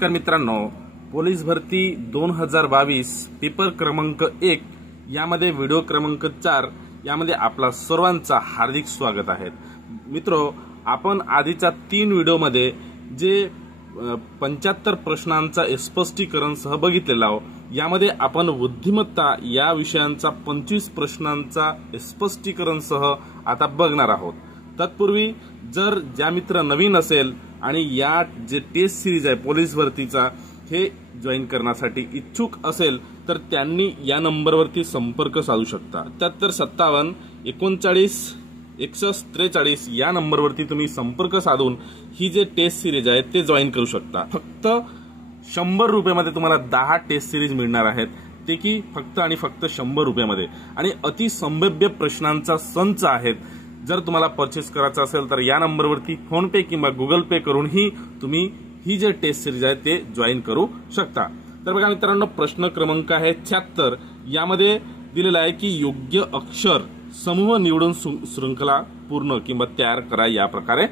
नमस्कार मित्रांनो, पोलीस भरती 2022 पेपर क्रमांक 1 यामध्ये व्हिडिओ क्रमांक 4 यामध्ये आपला सर्वांचा हार्दिक स्वागत आहे। मित्रो, आपण आधीच्या 3 व्हिडिओमध्ये जे 75 प्रश्नांचा स्पष्टीकरण सह बघितलेला आहोत। यामध्ये आपण बुद्धिमत्ता या विषयांचा 25 प्रश्नांचा स्पष्टीकरण सह आता बघणार आहोत। तत्पूर्वी जर ज्या मित्र नवीन असेल आणि या जे टेस्ट सिरीज आहे पोलीस भरतीचा हे जॉईन करण्यासाठी इच्छुक असेल तर त्यांनी या नंबरवरती संपर्क साधू शकता। 7757 39 61 43 या नंबरवरती तुम्ही संपर्क साधून ही जे टेस्ट सिरीज आहे ते जॉईन करू शकता। फक्त 100 रुपयामध्ये तुम्हाला 10 टेस्ट सिरीज मिळणार आहेत, ते की फक्त आणि फक्त 100 रुपयामध्ये, आणि अतिसंभाव्य प्रश्नांचा संच आहेत। जर तुम्हाला परचेस करायचा असेल तर या नंबरवरती फोन पे किंवा गुगल पे करूनही तुम्ही ही जे टेस्ट सिरीज आहे ते जॉईन करू शकता। तर बघा मित्रांनो, प्रश्न क्रमांक आहे 76। यामध्ये दिलेला आहे की योग्य अक्षर समूह निवडून शृंखला पूर्ण किंवा तयार करा, या प्रकारे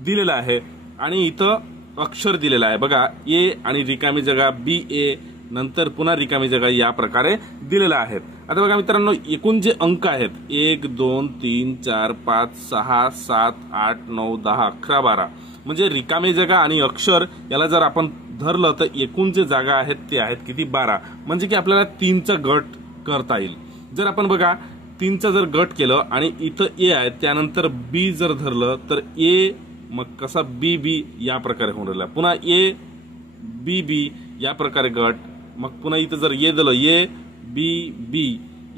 दिलेला आहे। आणि इथं अक्षर दिलेला आहे बघा, ए आणि रिकामी जागा बी ए, नंतर पुन्हा रिकामी जागा या प्रकारे दिलेला आहेत। आता बघा मित्रांनो, एकूण जे अंक आहेत 1 2 3 4 5 6 7 8 9 10 11 12, म्हणजे रिकामी जागा आणि अक्षर याला जर आपण धरलं तर एकूण जे जागा आहेत ते आहेत किती 12, म्हणजे की आपल्याला 3चा गट करता येईल। जर आपण बघा 3चा जर गट केलं आणि इथं ए आहे त्यानंतर बी जर धरलं तर ए, मग कसा बी बी या प्रकारे होऊन राहिला, पुन्हा ए बी बी या प्रकारे गट, मग पुन्हा इथं जर ए दिलं A B B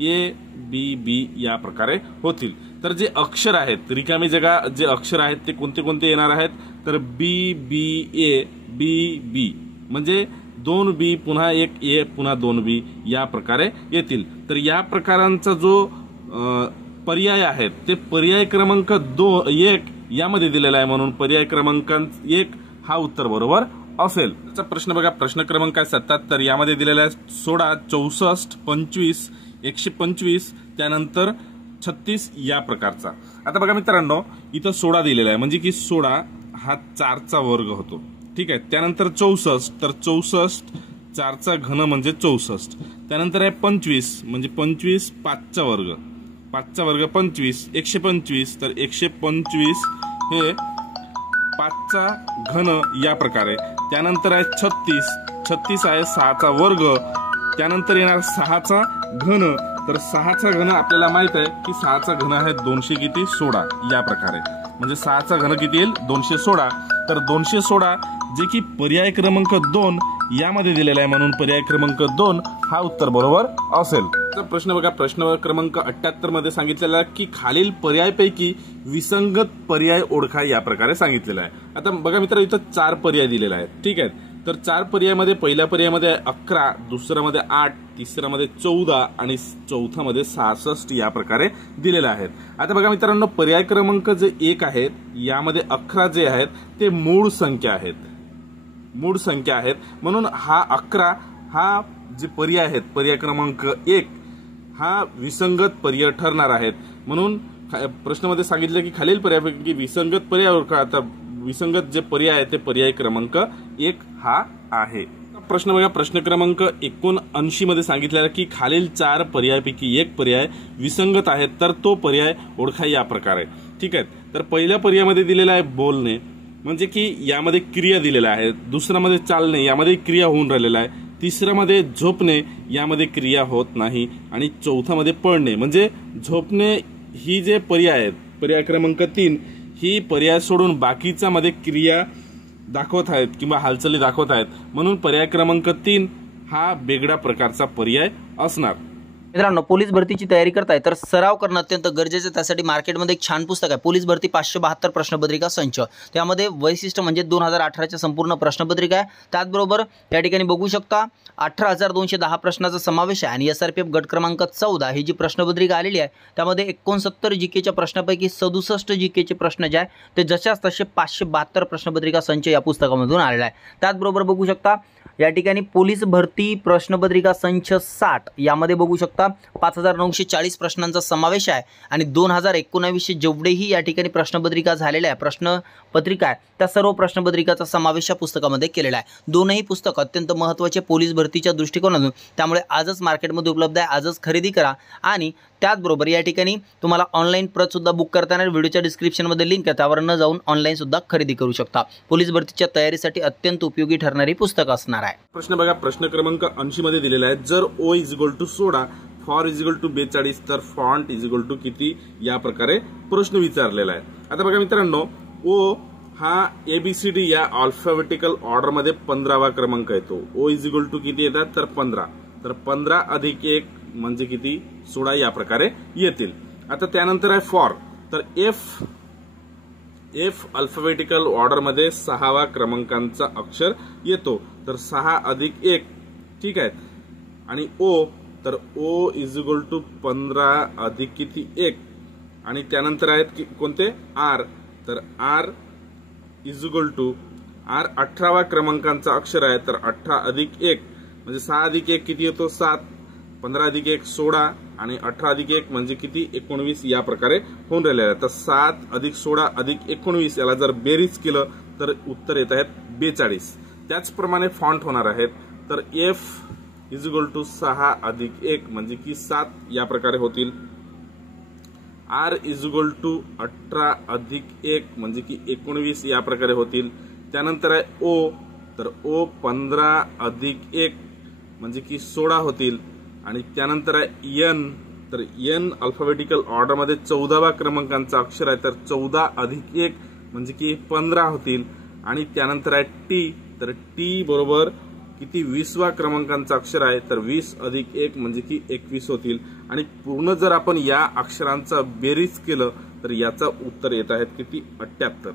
A B बी या प्रकारे होतील। तर जे अक्षर आहेत रिकामी जागा जे अक्षर आहेत ते कोणते कोणते येणार आहेत तर बी बी ए बी बी, म्हणजे 2 बी पुन्हा 1 ए पुन्हा 2 बी या प्रकारे येतील। तर या प्रकारांचा जो पर्याय आहेत ते पर्याय क्रमांक 1 यामध्ये दिलेला आहे, म्हणून पर्याय क्रमांक 1 हा उत्तर बरोबर असेल। त्याचा प्रश्न बघा, प्रश्न क्रमांक 77। यामध्ये दिलेला आहे 16 64 25 125 त्यानंतर 36 या प्रकारचा। आता बघा मित्रांनो, इथं 16 दिलेला आहे, म्हणजे की 16 हा 4चा वर्ग होतो, ठीक आहे। त्यानंतर 64 तर 64 4चा घन म्हणजे 64, त्यानंतर आहे 25 म्हणजे 25 5चा वर्ग, 5चा वर्ग 25, 125 तर 125 हे 5चा घन या प्रकारे। त्यानंतर आहे 36, 36 आहे 6चा वर्ग, त्यानंतर येणार 6चा घन, तर 6चा घन आपल्याला माहित आहे की 6चा घन आहे 216 या प्रकारे, म्हणजे 6चा घन किती येईल 216, तर 216 जे की पर्याय क्रमांक 2 यामध्ये दिलेला आहे, म्हणून पर्याय क्रमांक 2 हा उत्तर बरोबर असेल। तर प्रश्न बघा, प्रश्न क्रमांक 78 मध्ये सांगितलेला आहे की खालील पर्यायपैकी विसंगत पर्याय ओळखा, या प्रकारे सांगितलेला आहे। आता बघा मित्र, इथं 4 पर्याय दिलेले आहेत, ठीक आहे। तर 4 पर्यायामध्ये पहिल्या पर्यायामध्ये 11, दुसऱ्यामध्ये 8, तिसऱ्यामध्ये 14 आणि चौथ्यामध्ये 66 या प्रकारे दिलेले आहेत। आता बघा मित्रांनो, पर्याय क्रमांक जे 1 आहेत यामध्ये 11 जे आहेत ते मूळ संख्या आहेत, मूळ संख्या आहेत, म्हणून हा 11 हा जे पर्याय आहेत पर्याय क्रमांक 1 हा विसंगत पर्याय ठरणार आहेत। म्हणून प्रश्नामध्ये सांगितलं की खालील पर्यायापैकी विसंगत पर्याय ओळखा। आता विसंगत जे पर्याय आहे ते पर्याय क्रमांक 1 हा आहे। प्रश्न बघा, प्रश्न क्रमांक 79 मध्ये सांगितलेला की खालील 4 पर्यायापैकी 1 पर्याय विसंगत आहे, तर तो पर्याय ओळखा, या प्रकारे, ठीक आहे। तर पहिल्या पर्यायामध्ये दिलेला आहे बोलणे, म्हणजे की यामध्ये क्रिया दिलेल्या आहेत, दुसऱ्यामध्ये चालणे यामध्ये क्रिया होऊन राहिलेला आहे, तिसऱ्यामध्ये झोपणे यामध्ये क्रिया होत नाही, आणि चौथ्यामध्ये पडणे म्हणजे झोपणे ही जे पर्याय आहेत पर्याय क्रमांक 3 ही पर्याय सोडून बाकीच्या मध्ये क्रिया दाखवत आहेत किंवा हालचाली दाखवत आहेत, म्हणून पर्याय क्रमांक 3 हा वेगळ्या प्रकारचा पर्याय असणार। मित्रांनो, पोलीस भरतीची तयारी करताय तर सराव करणं अत्यंत गरजेचं आहे। त्यासाठी मार्केटमध्ये एक छान पुस्तक आहे, पोलीस भरती 572 प्रश्नपत्रिका संच। त्यामध्ये वैशिष्ट्य म्हणजे 2018च्या संपूर्ण प्रश्नपत्रिका आहे। त्याचबरोबर या ठिकाणी बघू शकता 18,210 प्रश्नाचा समावेश आहे, आणि SRPF गट क्रमांक 14 ही जी प्रश्नपत्रिका आलेली आहे त्यामध्ये 69 जीकेच्या प्रश्नापैकी 67 जीकेचे प्रश्न जे आहे ते जशाच तसे 572 प्रश्नपत्रिका संच या पुस्तकामधून आलेला आहे। त्याचबरोबर बघू शकता या ठिकाणी पोलीस भरती प्रश्नपत्रिका संच 60 यामध्ये बघू शकता 5940 प्रश्नांचा समावेश आहे आणि 2019 जेवढेही या ठिकाणी प्रश्नपत्रिका झालेल्या आहे, प्रश्नपत्रिका आहे, त्या सर्व प्रश्नपत्रिकाचा समावेश या पुस्तकामध्ये केलेला आहे। दोनही पुस्तक अत्यंत महत्त्वाचे पोलीस भरतीच्या दृष्टिकोनातून, त्यामुळे आजच मार्केटमध्ये उपलब्ध आहे, आजच खरेदी करा। आणि त्याचबरोबर या ठिकाणी तुम्हाला ऑनलाईन प्रत सुद्धा बुक करता येणार, व्हिडिओच्या डिस्क्रिप्शनमध्ये लिंक आहे, त्यावर न जाऊन ऑनलाईन सुद्धा खरेदी करू शकता। पोलीस भरतीच्या तयारीसाठी अत्यंत उपयोगी ठरणारी पुस्तक असणार आहे। प्रश्न बघा, प्रश्न क्रमांक 80 मध्ये दिलेला आहे, जर O = 16, फॉर = 42, तर फॉन्ट = किती, या प्रकारे प्रश्न विचारलेला आहे। आता बघा मित्रांनो, O हा ABCD या अल्फाबेटिकल ऑर्डर मध्ये 15वा क्रमांक येतो। O = किती येतात, तर 15, तर 15 + 1 म्हणजे किती, 16 या प्रकारे येतील। आता त्यानंतर आहे फॉर, तर F अल्फाबेटिकल ऑर्डर मध्ये 6वा क्रमांकाचा अक्षर येतो, तर 6 + 1, ठीक आहे। आणि O, तर O = 15 + किती, 1, आणि त्यानंतर आहेत कोणते, R, तर R 18वा क्रमांकाचा अक्षर आहे, तर 18 + 1 म्हणजे 6 + 1 किती येतो, 7, 15 + 1 16, आणि 18 + 1 म्हणजे किती, 19 या प्रकारे होऊन राहिलेला आहे। तर 7 + 16 + 19 याला जर बेरीज केलं तर उत्तर येत आहेत 42। त्याचप्रमाणे फॉन्ट होणार आहेत, तर F = 6 + 1 म्हणजे की 7 या प्रकारे होतील। R = 18 + 1 म्हणजे की 19 या प्रकारे होतील। त्यानंतर आहे O, तर O 15 + 1 म्हणजे की 16 होतील। आणि त्यानंतर आहे N, तर N अल्फाबेटिकल ऑर्डर मध्ये 14वा क्रमांकाचा अक्षर आहे, तर 14 + 1 म्हणजे की 15 होतील। आणि त्यानंतर आहे T, तर T बरोबर किती, 20वा क्रमांकाचा अक्षर आहे, तर 20 + 1 म्हणजे की 21 होतील। आणि पूर्ण जर आपण या अक्षरांचा बेरीज केलं तर याचा उत्तर येत आहेत किती, 78।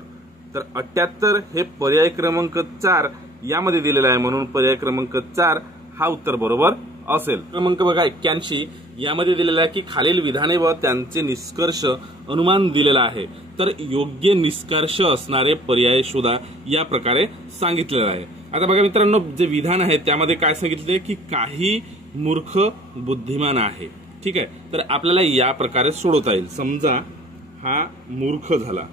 तर 78 हे पर्याय क्रमांक 4 यामध्ये दिलेला आहे, म्हणून पर्याय क्रमांक 4 हा उत्तर बरोबर असेल। क्रमांक बघा 81 यामध्ये दिलेला आहे की खालील विधाने व त्यांचे निष्कर्ष अनुमान दिलेला आहे, तर योग्य निष्कर्ष असणारे पर्याय शोधा, या प्रकारे सांगितलेलं आहे। आता बघा मित्रांनो, जे विधान आहे त्यामध्ये काय सांगितले की काही मूर्ख बुद्धिमान आहे, ठीक आहे। तर आपल्याला या प्रकारे सोडवता येईल। समजा हा मूर्ख झाला,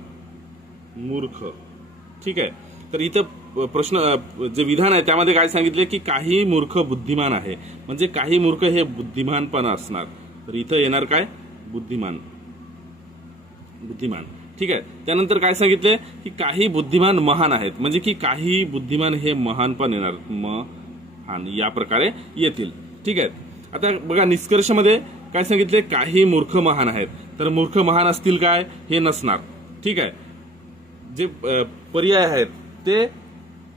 मूर्ख, ठीक आहे। तर इथं प्रश्न जे विधान आहे त्यामध्ये काय सांगितले की काही मूर्ख बुद्धिमान आहे, म्हणजे काही मूर्ख हे बुद्धिमान पण असणार, तर इथं येणार काय, बुद्धिमान, बुद्धिमान, ठीक आहे। त्यानंतर काय सांगितले की काही बुद्धिमान महान आहेत, म्हणजे की काही बुद्धिमान हे महान पण येणार, महान या प्रकारे येतील, ठीक आहे। आता बघा निष्कर्षामध्ये काय सांगितले, काही मूर्ख महान आहेत, तर मूर्ख महान असतील काय, हे नसणार, ठीक आहे। जे पर्याय आहेत ते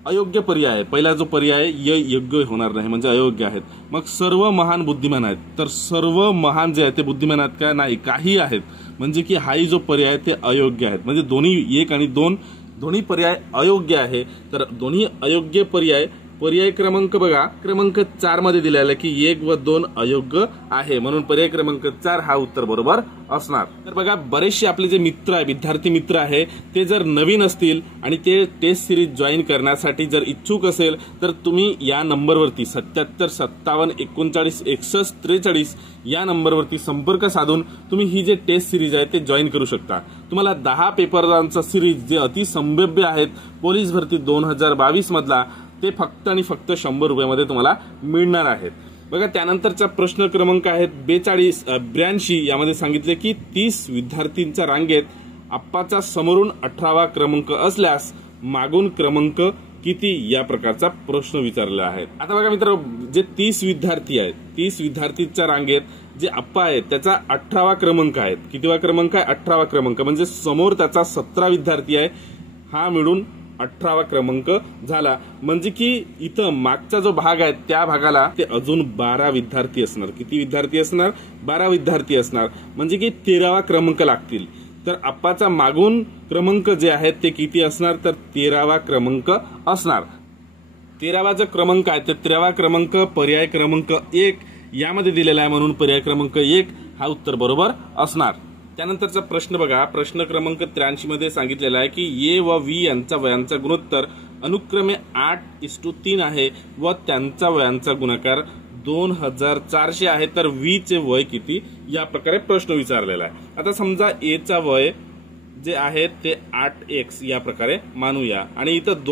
अयोग्य पर्याय आहे। पहिला जो पर्याय योग्य होणार नाही, म्हणजे अयोग्य आहेत। मग सर्व महान बुद्धिमान आहेत, तर सर्व महान जे आहेत ते बुद्धिमान आहेत का, नाही, काही आहेत, म्हणजे की हाही जो पर्याय ते अयोग्य आहेत, म्हणजे दोन्ही 1 आणि 2 दोन्ही पर्याय अयोग्य आहे। तर दोन्ही अयोग्य पर्याय क्रमांक बघा क्रमांक 4 मध्ये दिलेला आहे की 1 व 2 अयोग्य आहे, म्हणून पर्याय क्रमांक 4 हा उत्तर बरोबर असणार। तर बघा बरेचसे आपले जे मित्र आहे, विद्यार्थी मित्र आहे, ते जर नवीन असतील आणि ते टेस्ट सिरीज जॉईन करण्यासाठी जर इच्छुक असेल तर तुम्ही या नंबरवरती 77 57 39 61 43 या नंबरवरती संपर्क साधून तुम्ही ही जे टेस्ट सिरीज आहे ते जॉईन करू शकता। तुम्हाला 10 पेपरांचा सिरीज जे अतिसंभाव्य आहेत पोलीस भरती 2022 मधला, ते फक्त आणि फक्त 100 रुपयामध्ये तुम्हाला मिळणार आहेत। बघा त्यानंतरचा प्रश्न क्रमांक आहेत 82 यामध्ये सांगितले की 30 विद्यार्थ्यांच्या रांगेत आप्पाचा समोरून 18वा क्रमांक असल्यास मागून क्रमांक किती, या प्रकारचा प्रश्न विचारलेला आहे। आता बघा मित्र, जे 30 विद्यार्थी आहेत, 30 विद्यार्थींच्या रांगेत जे आप्पा आहेत त्याचा 18वा क्रमांक आहे, कितीवा क्रमांक आहे, 18वा क्रमांक, म्हणजे समोर त्याचा 17 विद्यार्थी आहे, हा मिळून 18वा क्रमांक झाला। म्हणजे की इथं मागचा जो भाग आहे त्या भागाला ते अजून 12 विद्यार्थी असणार, किती विद्यार्थी असणार, 12 विद्यार्थी असणार, म्हणजे की 13वा क्रमांक लागतील। तर आप्पाचा मागून क्रमांक जे आहेत ते किती असणार, तर 13वा क्रमांक असणार। 13वा जो क्रमांक आहे ते 13वा क्रमांक पर्याय क्रमांक 1 यामध्ये दिलेला आहे, म्हणून पर्याय क्रमांक 1 हा उत्तर बरोबर असणार। त्यानंतरचा प्रश्न बघा, प्रश्न क्रमांक 83 मध्ये सांगितलेला आहे की ए व व्ही यांचा वयांचा गुणोत्तर अनुक्रमे 8:3 आहे व त्यांचा वयांचा गुणाकार 2400 आहे, तर व्ही चे वय किती, या प्रकारे प्रश्न विचारलेला आहे. आता समजा ए चा वय जे आहे ते 8x या प्रकारे मानूया आणि इथं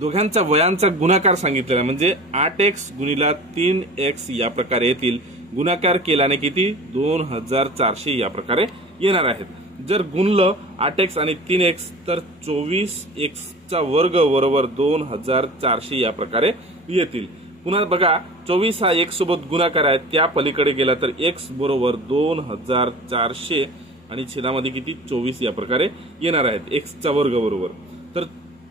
दोघांचा वयांचा गुणाकार सांगितलेला आहे, म्हणजे 8x गुणिला 3x या प्रकारे येतील. गुणाकार केल्याने किती 2400 या प्रकारे येणार आहेत. जर गुणलं 8x आणि 3x तर 24x चा वर्ग बरोबर 2400 या प्रकारे येतील. पुन्हा बघा 24 हा x सोबत गुणाकार आहे, त्या पलीकडे गेला तर x बरोबर 2400 आणि छेदामध्ये किती 24 या प्रकारे येणार आहेत x चा वर्ग बरोबर. तर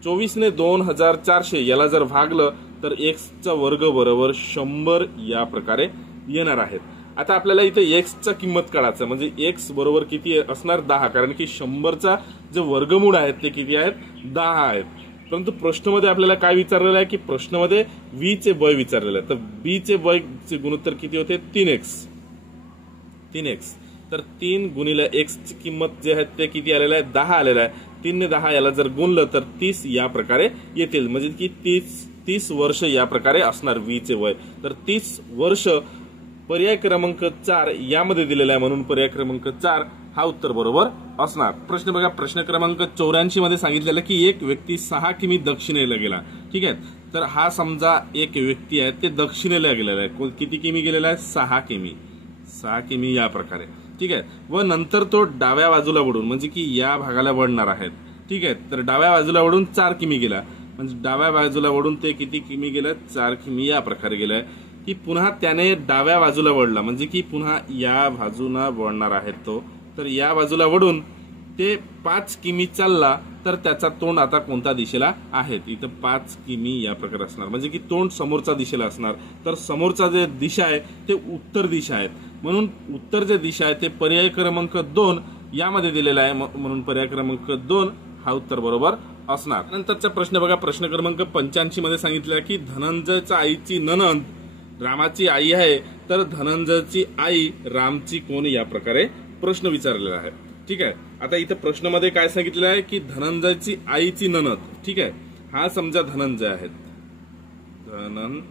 24 ने 2400 याला जर भागलं तर x चा वर्ग बरोबर 100 या प्रकारे येणार आहेत. आता आपल्याला इथे x चा किंमत काढायचं, म्हणजे x बरोबर किती असणार 10, कारण की 100चा जे वर्गमूळ आहेत ते किती आहेत 10 आहेत. परंतु प्रश्नामध्ये आपल्याला काय विचारलेलं आहे की प्रश्नामध्ये v चे वय विचारलेलं आहे, तर b चे वय चे गुणोत्तर किती होते 3x. तर 3 गुणिले x ची किंमत जे आहे ते किती आलेलं आहे 10 आलेलं आहे. 3 ने 10 याला जर गुणलं तर 30 या प्रकारे येतील, म्हणजे की 30 वर्ष या प्रकारे असणार v चे वय. तर 30 वर्ष पर्याय क्रमांक 4 यामध्ये दिलेला आहे, म्हणून पर्याय क्रमांक 4 हा उत्तर बरोबर असणार. प्रश्न बघा, प्रश्न क्रमांक 84 मध्ये सांगितलेलं की एक व्यक्ती 6 किमी दक्षिणेला गेला. ठीक आहे, तर हा समजा एक व्यक्ती आहे ते दक्षिणेला गेलेला आहे. किती किमी गेलेला आहे 6 किमी या प्रकारे. ठीक आहे, व नंतर तो डाव्या बाजूला वळून, म्हणजे की या भागाला वळणार आहेत. ठीक आहे, तर डाव्या बाजूला वळून 4 किमी गेला, म्हणजे डाव्या बाजूला वळून ते किती किमी गेलं 4 किमी या प्रकारे गेलाय. की पुन्हा त्याने डाव्या बाजूला वळला, म्हणजे की पुन्हा या बाजूला वळणार आहेत तो. तर या बाजूला वळून ते 5 किमी चालला, तर त्याचा तोंड आता कोणत्या दिशेला आहे, इथं 5 किमी या प्रकारे असणार, म्हणजे की तोंड समोरच्या दिशेला असणार. तर समोरचा जे दिशा आहे ते उत्तर दिशा आहे, म्हणून उत्तर जे दिशा आहे ते पर्याय क्रमांक 2 यामध्ये दिलेला आहे, म्हणून पर्याय क्रमांक 2 हा उत्तर बरोबर असणार. नंतरचा प्रश्न बघा, प्रश्न क्रमांक 85 मध्ये सांगितलं की धनंजयच्या आईची नणंद रामाची आई आहे, तर धनंजयची आई रामची कोण, या प्रकारे प्रश्न विचारलेला आहे. ठीक आहे, आता इथे प्रश्नामध्ये काय सांगितलेलं आहे की धनंजयची आईची नणंद. ठीक आहे, हा समजा धनंजय आहेत, धनंजय,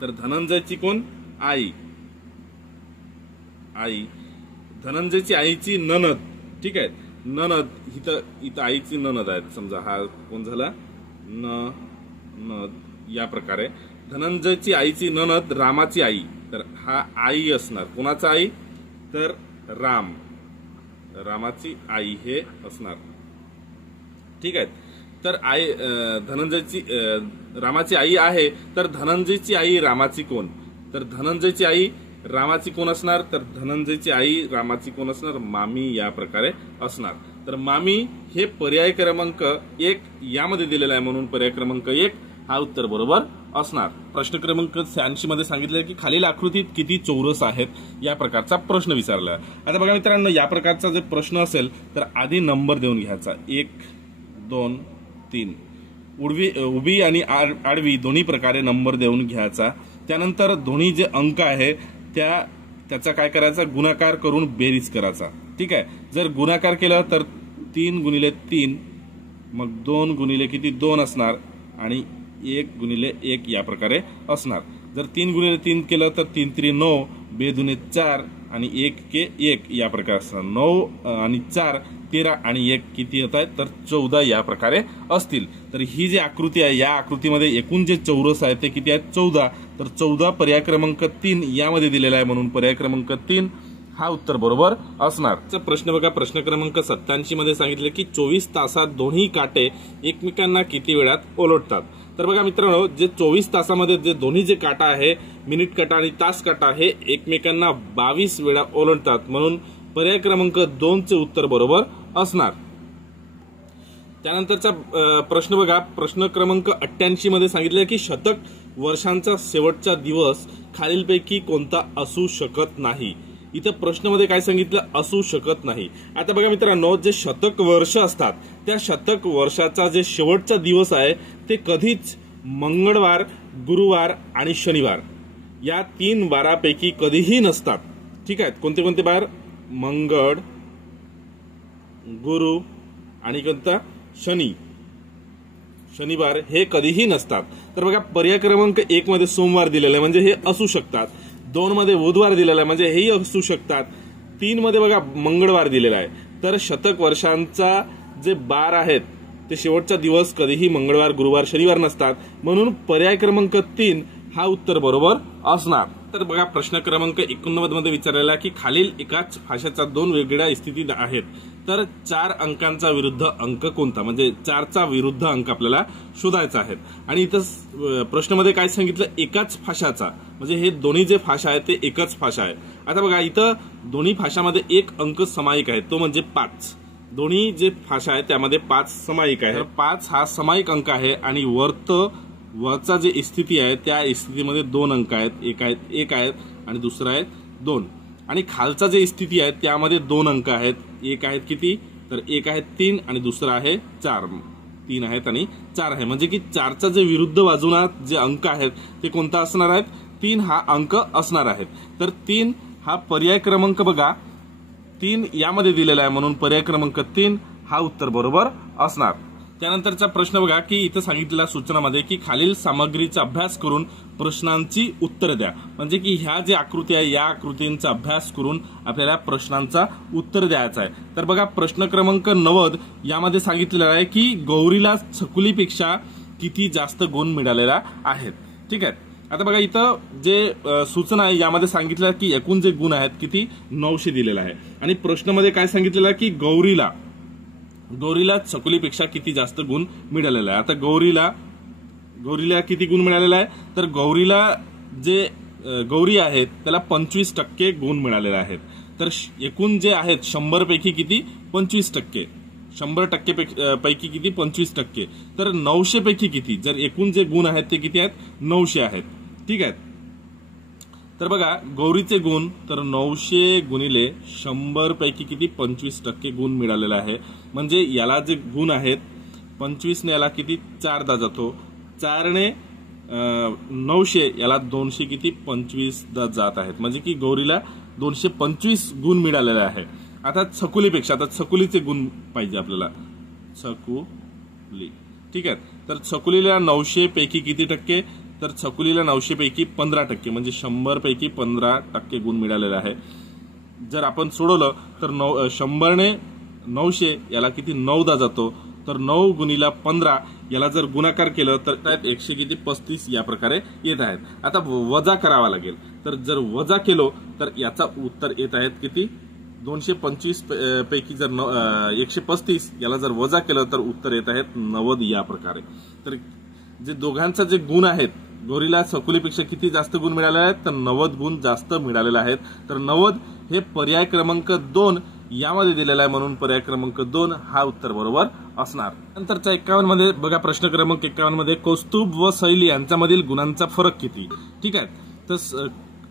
तर धनंजयची कोण आई, धनंजयची आईची नणंद. ठीक आहे, नणंद इथं आईची नणंद आहे, समजा हा कोण झाला नणंद या प्रकारे. धनंजयची आईची नणंद रामाची आई, तर हा आई असणार, कोणाचा आई तर रामाची आई हे असणार. ठीक आहे, तर आई धनंजयची रामाची आई आहे, तर धनंजयची आई रामाची कोण, तर धनंजयची आई रामाची कोण असणार, तर धनंजयची आई रामाची कोण असणार मामी या प्रकारे असणार. तर मामी हे पर्याय क्रमांक 1 यामध्ये दिलेला आहे, म्हणून पर्याय क्रमांक 1 हा उत्तर बरोबर असणार. प्रश्न क्रमांक 86 मध्ये सांगितलं की खालील आकृतीत किती चौरस आहेत, या प्रकारचा प्रश्न विचारला आहे. आता बघा मित्रांनो, या प्रकारचा जर प्रश्न असेल तर आधी नंबर देऊन घ्यायचा, 1 2 3, उभी आणि आडवी दोन्ही प्रकारे नंबर देऊन घ्यायचा. त्यानंतर दोन्ही जे अंक आहे त्याचा काय करायचा गुणाकार करून बेरीज करायचा. ठीक आहे, जर गुणाकार केला तर 3 गुणिले 3, मग 2 गुणिले किती 2 असणार आणि 1 गुणिले 1 या प्रकारे असणार. जर 3 गुणिले 3 केलं तर 3 3 9, 2 दुने 4 आणि 1 के 1 या प्रकारे असणार. 9 आणि 4 13 आणि 1 किती येत आहेत तर 14 या प्रकारे असतील. तर ही जी आकृती आहे या आकृतीमध्ये एकूण जे चौरस आहे ते किती आहेत 14. तर 14 पर्याय क्रमांक 3 यामध्ये दिलेला आहे, म्हणून पर्याय क्रमांक 3 हा उत्तर बरोबर असणार. प्रश्न बघा, प्रश्न क्रमांक 87 मध्ये सांगितले की 24 तासात दोन्ही काटे एकमेकांना किती वेळात ओलांडतात. तर बघा मित्रांनो, जे 24 तासामध्ये जे दोन्ही जे काटा आहे मिनिट काटा आणि तास काटा हे एकमेकांना 22 वेळा ओलांडतात, म्हणून पर्याय क्रमांक 2 चे उत्तर बरोबर असणार. त्यानंतरचा प्रश्न बघा, प्रश्न क्रमांक 88 मध्ये सांगितले की शतक वर्षांचा शेवटचा दिवस खालीलपैकी कोणता असू शकत नाही. इथं प्रश्नामध्ये काय सांगितलं असू शकत नाही. आता बघा मित्रांनो, जे शतक वर्ष असतात त्या शतक वर्षाचा जे शेवटचा दिवस आहे ते कधीच मंगळवार, गुरुवार आणि शनिवार या 3 वारापैकी कधीही नसतात. ठीक आहे, कोणते कोणते वार मंगळ, गुरु आणि कोणता शनिवार हे कधीही नसतात। तर बघा पर्याय क्रमांक 1 मध्ये सोमवार दिलेला आहे म्हणजे हे असू शकतात, 2 मध्ये बुधवार दिलेला आहे म्हणजे हेही असू शकतात, 3 मध्ये बघा मंगळवार दिलेला आहे। तर शतक वर्षांचा जे 12 आहेत ते शेवटचा दिवस कधीही मंगळवार, गुरुवार, शनिवार नसतात, म्हणून पर्याय क्रमांक 3 हा उत्तर बरोबर असणार। तर बघा प्रश्न क्रमांक 89 मध्ये विचारलेला की खालील एकाच भाषेच्या 2 वेगळ्या स्थिती आहेत, तर 4 अंकांचा विरुद्ध अंक कोणता, म्हणजे 4चा विरुद्ध अंक आपल्याला शोधायचा आहे। आणि इथं प्रश्नामध्ये काय सांगितलं, एकाच भाषाचा, म्हणजे हे दोन्ही जे भाषा आहे ते एकच भाषा आहे। आता बघा इथं दोन्ही भाषामध्ये एक अंक समायिक आहे, तो म्हणजे 5। दोन्ही जे भाषा आहे त्यामध्ये 5 समायिक आहे, तर 5 हा समायिक अंक आहे। आणि वरचा जे स्थिती आहे त्या स्थितीमध्ये 2 अंक आहेत, एक आहेत आणि दुसरा आहे 2। आणि खालचा जे स्थिती आहे त्यामध्ये 2 अंक आहेत, एक आहेत किती, तर एक आहे 3 आणि दुसरा आहे 4। 3 आहेत आणि 4 आहे, म्हणजे की 4चा जे विरुद्ध बाजूला जे अंक आहेत ते कोणता असणार आहेत, 3 हा अंक असणार आहेत। तर 3 हा पर्याय क्रमांक बघा 3 यामध्ये दिलेला आहे, म्हणून पर्याय क्रमांक 3 हा उत्तर बरोबर असणार। त्यानंतरचा प्रश्न बघा की इथं सांगितलेल्या सूचनामध्ये की खालील सामग्रीचा अभ्यास करून प्रश्नांची उत्तर द्या, म्हणजे की ह्या जे आकृती आहे या आकृतींचा अभ्यास करून आपल्याला प्रश्नांचा उत्तर द्यायचा आहे। तर बघा प्रश्न क्रमांक 90 यामध्ये सांगितलेलं आहे की गौरीला छकुलीपेक्षा किती जास्त गुण मिळालेला आहेत। ठीक आहे, आता बघा इथं जे सूचना आहे यामध्ये सांगितलं की एकूण जे गुण आहेत किती 900 दिलेला आहे। आणि प्रश्नामध्ये काय सांगितलेलं आहे की गौरीला छकुलीपेक्षा किती जास्त गुण मिळालेला आहे। आता गौरीला किती गुण मिळालेला आहे, तर गौरीला जे गौरी आहेत त्याला 25% गुण मिळालेले आहेत। तर एकूण जे आहेत 100 पैकी किती 25%, 100% पैकी किती 25%, तर 900 पैकी किती, जर एकूण जे गुण आहेत ते किती आहेत 900 आहेत। ठीक आहे, तर बघा गौरीचे गुण तर 900 गुणिले 100 पैकी किती 25% गुण मिळालेला आहे, म्हणजे याला जे गुण आहेत 25 ने याला किती 4 दा जातो, 4 ने 900 याला 200 किती 25 दा जात आहेत, म्हणजे की गौरीला 225 गुण मिळालेले आहे। आता छकुलीपेक्षा, आता छकुलीचे गुण पाहिजे आपल्याला, छकुली। ठीक आहे, तर छकुलीला 900 पैकी किती टक्के, तर छकुलीला 900 पैकी 15%, म्हणजे 100 पैकी 15% गुण मिळालेले आहे। जर आपण सोडवलं तर 100 ने 900 याला किती 9 दा जातो, तर 9 गुणिला 15 याला जर गुणाकार केलं तर 100 किती 35 या प्रकारे येत आहेत। आता वजा करावा लागेल, तर जर वजा केलो तर याचा उत्तर येत आहेत किती 225 पैकी जर 135 याला जर वजा केलं तर उत्तर येत आहेत 90 या प्रकारे। तर जे दोघांचा जे गुण आहेत, गौरीला छकुलीपेक्षा किती जास्त गुण मिळाले आहेत, तर 90 गुण जास्त मिळालेले आहेत। तर 90 हे पर्याय क्रमांक 2 यामध्ये दिलेला आहे, म्हणून पर्याय क्रमांक 2 हा उत्तर बरोबर असणार। नंतरच्या 51 मध्ये बघा प्रश्न क्रमांक 51 मध्ये कौस्तुभ व शैली यांच्यामधील गुणांचा फरक किती। ठीक आहे, तर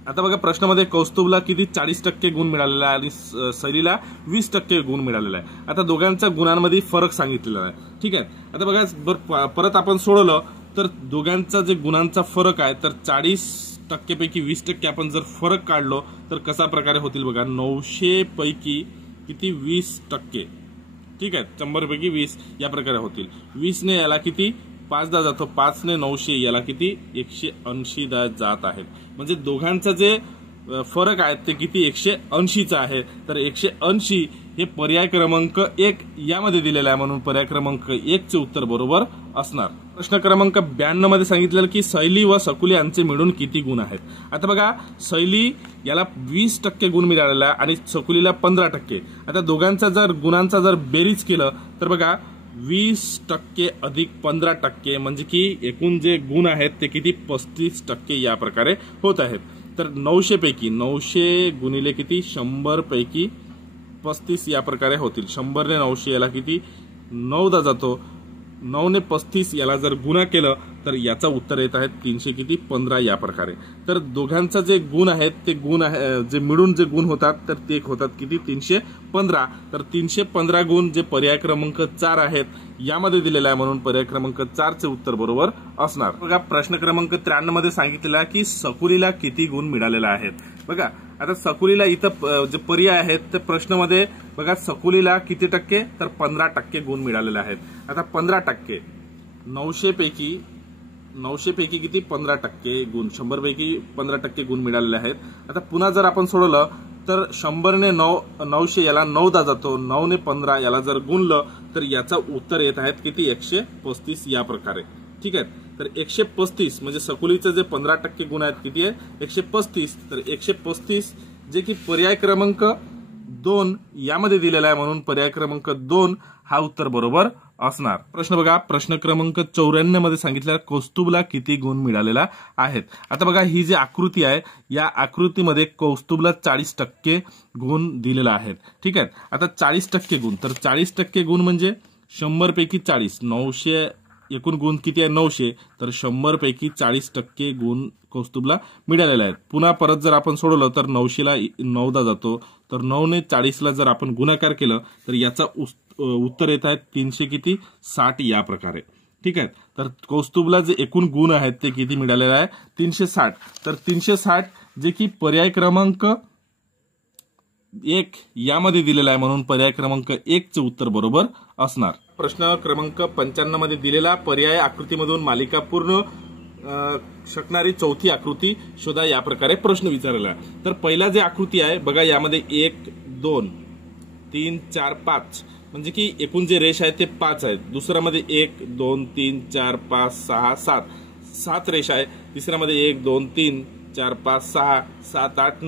आता बघा प्रश्नामध्ये कौस्तुभला किती 40% गुण मिळालेला आहे आणि शैलीला 20% गुण मिळालेला आहे। आता दोघांच्या गुणांमध्ये फरक सांगितलेला आहे। ठीक आहे, आता बघा परत आपण सोडवलं तर दोघांचा जे गुणांचा फरक आहे तर 40% पैकी 20% आपण जर फरक काढलो तर कसा प्रकारे होतील बघा, 900 पैकी किती 20%। ठीक आहे, 100 पैकी 20 या प्रकारे होतील। 20 ने याला किती 5 दा जातो, 5 ने 900 याला किती 180 दा जात आहेत, म्हणजे दोघांचा जे फरक आहे ते किती 180चा आहे। तर 180 हे पर्याय क्रमांक 1 यामध्ये दिलेला आहे, म्हणून पर्याय क्रमांक 1 चे उत्तर बरोबर असणार। प्रश्न क्रमांक 92 मध्ये सांगितलेलं की शैली व शकुली यांचे मिळून किती गुण आहेत। आता बघा शैली याला 20% गुण मिळालेला आहे आणि शकुलीला 15%। आता दोघांचा जर गुणांचा जर बेरीज केलं तर बघा 20% अधिक 15%, म्हणजे की एकूण जे गुण आहेत ते किती 35% या प्रकारे होत आहेत। तर 900 पैकी 900 गुणिले किती 100 पैकी 35 या प्रकारे होतील। 100 ने 900 याला किती 9 दा जातो, 9 ने 35 याला जर गुणा केलं तर याचा उत्तर येत आहे 300 किती 15 या प्रकारे। तर दोघांचा जे गुण आहेत ते गुण जे मिळून जे गुण होतात तर ते होतात किती 315। तर 315 गुण जे पर्याय क्रमांक 4 आहेत यामध्ये दिलेला आहे, म्हणून पर्याय क्रमांक 4 चे उत्तर बरोबर असणार। बघा प्रश्न क्रमांक 93 मध्ये सांगितलेला आहे की शकुलीला किती गुण मिळालेले आहेत। बघा आता सकुलीला इथं जे पर्याय आहेत ते प्रश्नामध्ये बघा, सकुलीला किती टक्के, तर 15% गुण मिळालेले आहेत. आता 15% 900 पैकी किती, 15% गुण, 100 पैकी 15% गुण मिळालेले आहेत. आता पुन्हा जर आपण सोडवलं तर 100 ने 900 याला 9दा जातो, 9 ने 15 याला जर गुणलं तर याचा उत्तर येत आहेत किती, 135 या प्रकारे. ठीक आहे. तर 135 म्हणजे सकुलीचे जे 15% गुण आहेत किती आहे, 135. तर 135 जे की पर्याय क्रमांक 2 यामध्ये दिलेला आहे, म्हणून पर्याय क्रमांक 2 हा उत्तर बरोबर असणार. प्रश्न बघा, प्रश्न क्रमांक 94 मध्ये सांगितलेला कौस्तुभला किती गुण मिळालेला आहेत. आता बघा, ही जी आकृती आहे या आकृतीमध्ये कौस्तुभला 40% गुण दिलेला आहेत. ठीक आहे. आता 40% गुण, तर 40% गुण म्हणजे 100 पैकी 40, 900 एकूण गुण किती आहे, 900, तर 100 पैकी 40% गुण कौस्तुभला मिळालेले आहेत. पुन्हा परत जर आपण सोडवलं तर 900ला 9दा जातो, तर 9 ने 40ला जर आपण गुणाकार केलं तर याचा उत्तर येत आहेत 360 या प्रकारे. ठीक आहे. तर कौस्तुभला जे एकूण गुण आहेत ते किती मिळालेले आहे, 360. तर 360 जे की पर्याय क्रमांक 1 यामध्ये दिलेला आहे, म्हणून पर्याय क्रमांक 1 चे उत्तर बरोबर असणार. प्रश्न क्रमांक 95 मध्ये दिलेला पर्याय आकृतीमधून मालिका पूर्ण शकणारी चौथी आकृती शोधा या प्रकारे प्रश्न विचारला. तर पहिला जे आकृती आहे बघा, यामध्ये 1 2 3 4 5 म्हणजे की एकूण जे रेष आहे ते 5 आहेत. दुसऱ्यामध्ये 1 2 3 4 5 6 7 रेष आहे. तिसऱ्यामध्ये 1 2 3 4 5 6 7 8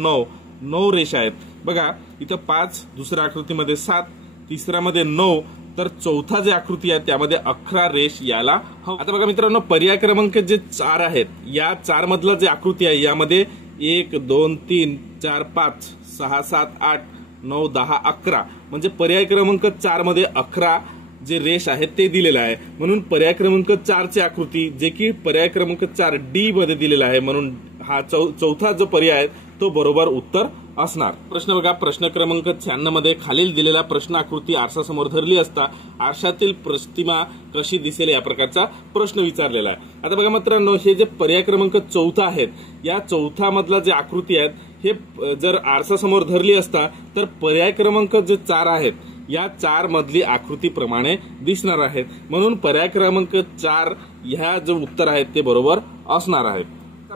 9 रेषा आहेत. बघा, इथं 5, दुसऱ्या आकृतीमध्ये 7, तिसऱ्यामध्ये 9, तर चौथा जे आकृती आहे त्यामध्ये 11 रेष याला. आता बघा मित्रांनो, पर्याय क्रमांक जे 4 आहेत या 4 मधला जे आकृती आहे यामध्ये 1 2 3 4 5 6 7 8 9 10 11 म्हणजे पर्याय क्रमांक 4 मध्ये 11 जे रेष आहेत ते दिलेलं आहे. म्हणून पर्याय क्रमांक 4 ची आकृती जे की पर्याय क्रमांक 4D मध्ये दिलेला आहे, म्हणून हा चौथा जो पर्याय आहे तो बरोबर उत्तर असणार. प्रश्न बघा, प्रश्न क्रमांक 96 मध्ये खालील दिलेला प्रश्न आकृती आरशासमोर धरली असता आरशातील प्रतिमा कशी दिसेल या प्रकारचा प्रश्न विचारलेला आहे. आता बघा मित्रांनो, हे जे पर्याय क्रमांक 4 आहेत या 4 मधला जे आकृती आहेत हे जर आरशासमोर धरली असता तर पर्याय क्रमांक जे 4 आहेत या 4 मधली आकृती प्रमाणे दिसणार आहेत, म्हणून पर्याय क्रमांक 4 ह्या जो उत्तर आहेत ते बरोबर असणार आहे.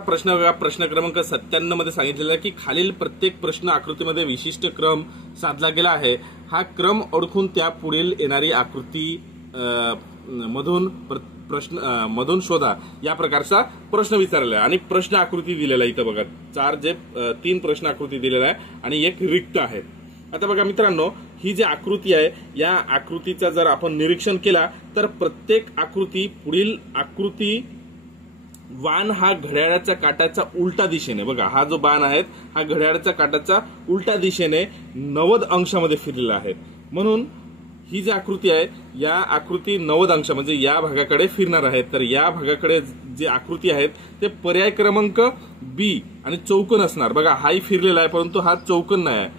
प्रश्न बघा, प्रश्न क्रमांक 97 मध्ये सांगितलेला आहे की खालील प्रत्येक प्रश्न आकृतीमध्ये विशिष्ट क्रम साधला गेला आहे. हा क्रम ओळखून त्या पुढील येणारी आकृती मधून शोधा या प्रकारचा प्रश्न विचारलेला आहे. आणि प्रश्न आकृती दिलेला आहे इथं बघा, 3 प्रश्न आकृती दिलेला आहे आणि एक रिक्त आहे. आता बघा मित्रांनो, ही जी आकृती आहे या आकृतीचा जर आपण निरीक्षण केला तर प्रत्येक आकृती पुढील आकृती बाण हा घड्याळाच्या काटाच्या उलटा दिशेने, बघा हा जो बाण आहे हा घड्याळाच्या काटाच्या उलटा दिशेने 90 अंशामध्ये फिरलेला आहे. म्हणून ही जी आकृती आहे या आकृती 90 अंश म्हणजे या भागाकडे फिरणार आहे. तर या भागाकडे जे आकृती आहेत ते पर्याय क्रमांक B आणि चौकोन असणार. बघा हाही फिरलेला आहे परंतु हा चौकोन नाही आहे,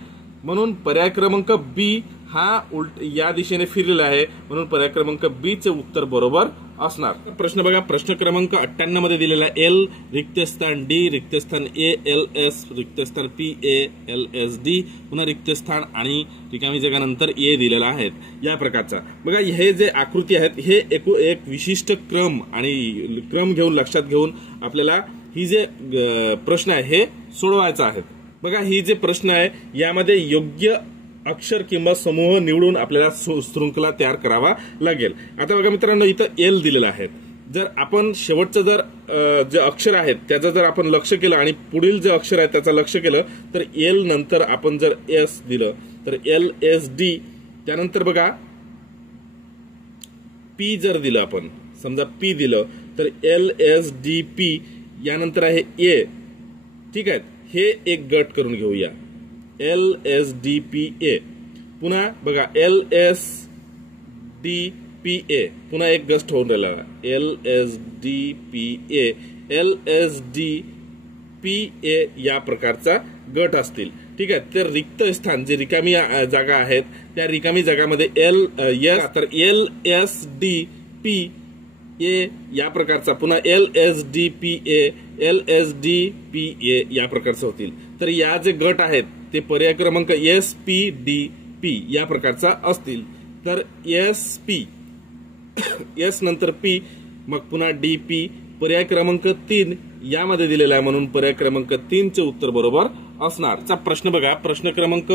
म्हणून पर्याय क्रमांक B हा या दिशेने फिरलेला आहे, म्हणून पर्याय क्रमांक B चे उत्तर बरोबर असणार. प्रश्न बघा, प्रश्न क्रमांक 98 मध्ये दिलेला L रिक्तस्थान D रिक्तस्थान A LS रिक्तस्थान P A LSD पुन्हा रिक्तस्थान आणि रिकामी जागानंतर A दिलेला आहे या प्रकारचा. बघा हे जे आकृती आहेत हे एक विशिष्ट क्रम आणि क्रम घेऊन लक्षात घेऊन आपल्याला ही जे प्रश्न आहे हे सोडवायचा आहे. बघा ही जे प्रश्न आहे यामध्ये योग्य अक्षर किंवा समूह निवडून आपल्याला शृंखला तयार करावा लागेल. आता बघा मित्रांनो, इथं L दिलेला आहे. जर आपण शेवटचं जर जे अक्षर आहेत त्याचं जर आपण लक्ष केलं आणि पुढील जे अक्षर आहे त्याचं लक्ष केलं तर L नंतर आपण जर S दिलं तर LSD, त्यानंतर बघा P जर दिलं, आपण समजा P दिलं तर LSDP, यानंतर आहे A. ठीक आहे, हे एक गट करून घेऊया LSDPA. पुन्हा बघा LSDPA, पुन्हा एक गट होऊन राहिला LSDPA LSDPA या प्रकारचा गट असतील. ठीक आहे, तर रिक्त स्थान जे रिकामी जागा आहेत त्या रिकामी जागामध्ये तर LSDPA या प्रकारचा, पुन्हा LSDPA LSDPA या प्रकारचं होतील. तर या जे गट आहेत ते पर्याय क्रमांक एस पी डी पी या प्रकारचा असतील. तर एस पी एस नंतर पी मग पुन्हा डी पी पर्याय क्रमांक 3 यामध्ये दिलेला आहे म्हणून पर्याय क्रमांक 3 चे उत्तर बरोबर असणार. चा प्रश्न बघा, प्रश्न क्रमांक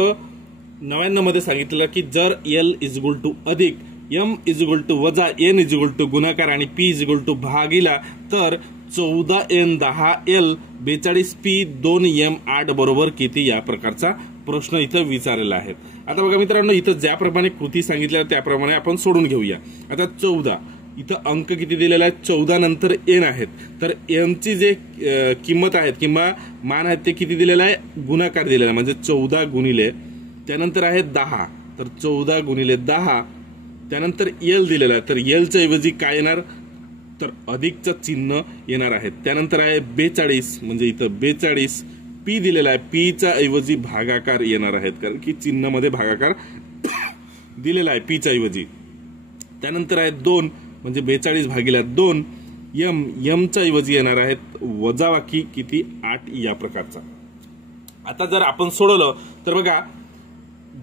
99 मध्ये सांगितलेला की जर L = अधिक M = वजा N = गुणाकार आणि P = भागिला तर 14N 10L 42P 2M 8 बरोबर किती या प्रकारचा प्रश्न इथं विचारलेला आहे. आता बघा मित्रांनो, इथं ज्याप्रमाणे कृती सांगितल्या त्याप्रमाणे आपण सोडून घेऊया. आता 14 इथं अंक किती दिलेला आहे, 14 नंतर N आहेत. तर N ची जे किंमत आहेत किंवा मान आहेत ते किती दिलेला आहे, गुणाकार दिलेला आहे म्हणजे 14 गुणिले त्यानंतर आहे 10. तर 14 गुणिले 10 त्यानंतर L दिलेला आहे. तर L च्या ऐवजी काय येणार, तर अधिकचं चिन्ह येणार आहे. त्यानंतर आहे 42 म्हणजे इथं 42. P दिलेला आहे, P च्या ऐवजी भागाकार येणार आहेत कारण की चिन्ह मध्ये भागाकार दिलेला आहे P च्या ऐवजी. त्यानंतर आहे 2 म्हणजे 42 भागिले 2. M च्या ऐवजी येणार आहेत वजाबाकी किती 8 या प्रकारचा. आता जर आपण सोडवलं तर बघा,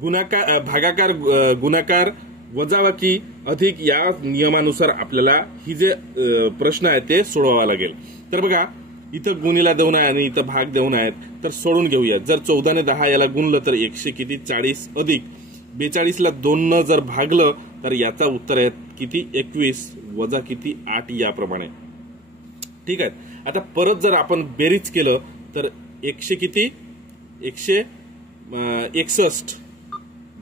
गुणाकार भागाकार गुणाकार वजाबाकी अधिक या नियमानुसार आपल्याला ही जे प्रश्न आहे ते सोडवावा लागेल. तर बघा, इथं गुणिला 2 आहे आणि इथं भाग 2 आहेत. तर सोडून घेऊया. जर 14 ने 10 याला गुणलं तर 100 किती 40 अधिक 42 ला 2 न जर भागलं तर याचा उत्तर आहे किती 21 वजा किती 8 याप्रमाणे. ठीक आहे. आता परत जर आपण बेरीज केलं तर 100 किती 161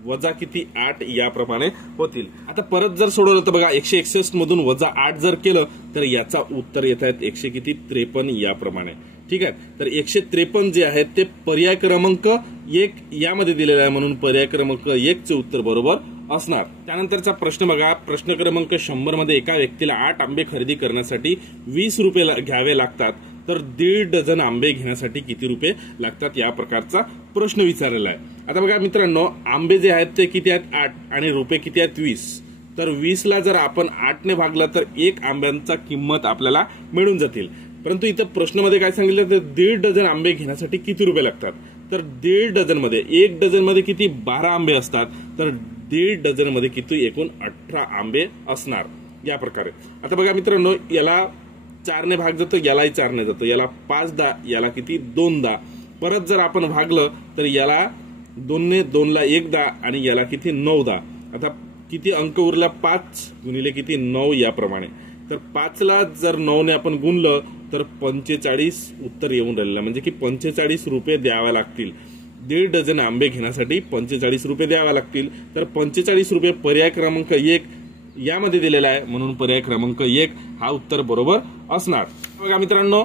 वजा किती 8 याप्रमाणे होतील. आता परत जर सोडवलं तर बघा, 161 मधून वजा 8 जर केलं तर याचा उत्तर येत आहेत 100 किती 53 याप्रमाणे. ठीक आहे. तर 153 जे आहेत ते पर्याय क्रमांक 1 यामध्ये दिलेला आहे म्हणून पर्याय क्रमांक 1 चे उत्तर बरोबर असणार. त्यानंतरचा प्रश्न बघा, प्रश्न क्रमांक 100 मध्ये एका व्यक्तीला 8 आंबे खरेदी करण्यासाठी 20 रुपये घ्यावे लागतात तर 1.5 डझन आंबे घेण्यासाठी किती रुपये लागतात या प्रकारचा प्रश्न विचारलेला आहे. आता बघा मित्रांनो, आंबे जे आहेत ते किती आहेत 8 आणि रुपये किती आहेत 20. तर 20 ला जर आपण 8 ने भागला तर 1 आंब्यांचा किंमत आपल्याला मिळून जातील. परंतु इथं प्रश्नामध्ये काय सांगितलं तर 1.5 डझन आंबे घेण्यासाठी किती रुपये लागतात. तर 1.5 डझन मध्ये 1 डझन मध्ये किती 12 आंबे असतात. तर 1.5 डझन मध्ये किती एकूण 18 आंबे असणार या प्रकारे. आता बघा मित्रांनो, याला 4 ने भाग जातो, यालाही 4 ने जातो, याला 5 10 याला किती 2 10. परत जर आपण भागलं तर याला 2 ने 2 ला 1 10 आणि याला किती 9 10. आता किती अंक उरला 5 गुणिले किती 9 याप्रमाणे. तर 5 ला जर 9 ने आपण गुणलं तर 45 उत्तर येऊन राहिलेलं म्हणजे की 45 रुपये द्यावे लागतील. 1.5 डझन आंबे घेण्यासाठी 45 रुपये द्यावे लागतील. तर 45 रुपये पर्याय क्रमांक 1 यामध्ये दिलेला आहे म्हणून पर्याय क्रमांक 1 हा उत्तर बरोबर असणार. बघा मित्रांनो,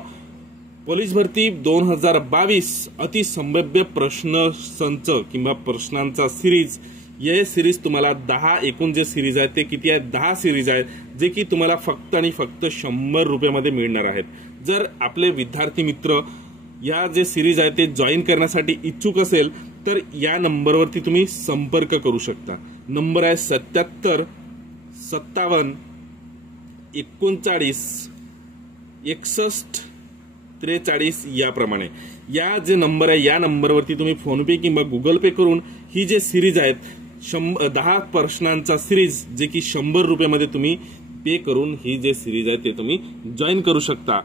पोलीस भरती 2022 अतिसंभाव्य प्रश्न संच किंवा प्रश्नांचा सिरीज, हे सिरीज तुम्हाला 10 एकूण जे सिरीज आहे ते किती आहेत 10 सिरीज आहेत जे की तुम्हाला फक्त आणि फक्त 100 रुपयामध्ये मिळणार आहेत. जर आपले विद्यार्थी मित्र या जे सिरीज आहे ते जॉईन करण्यासाठी इच्छुक असेल तर या नंबरवरती तुम्ही संपर्क करू शकता. नंबर आहे 77 57 39 61 43 याप्रमाणे. या जे नंबर आहे या नंबरवरती तुम्ही फोनपे किंवा गुगल पे करून ही जे सिरीज आहेत 10 प्रश्नांचा सिरीज जे की 100 रुपयामध्ये तुम्ही पे करून ही जे सिरीज आहे ते तुम्ही जॉईन करू शकता.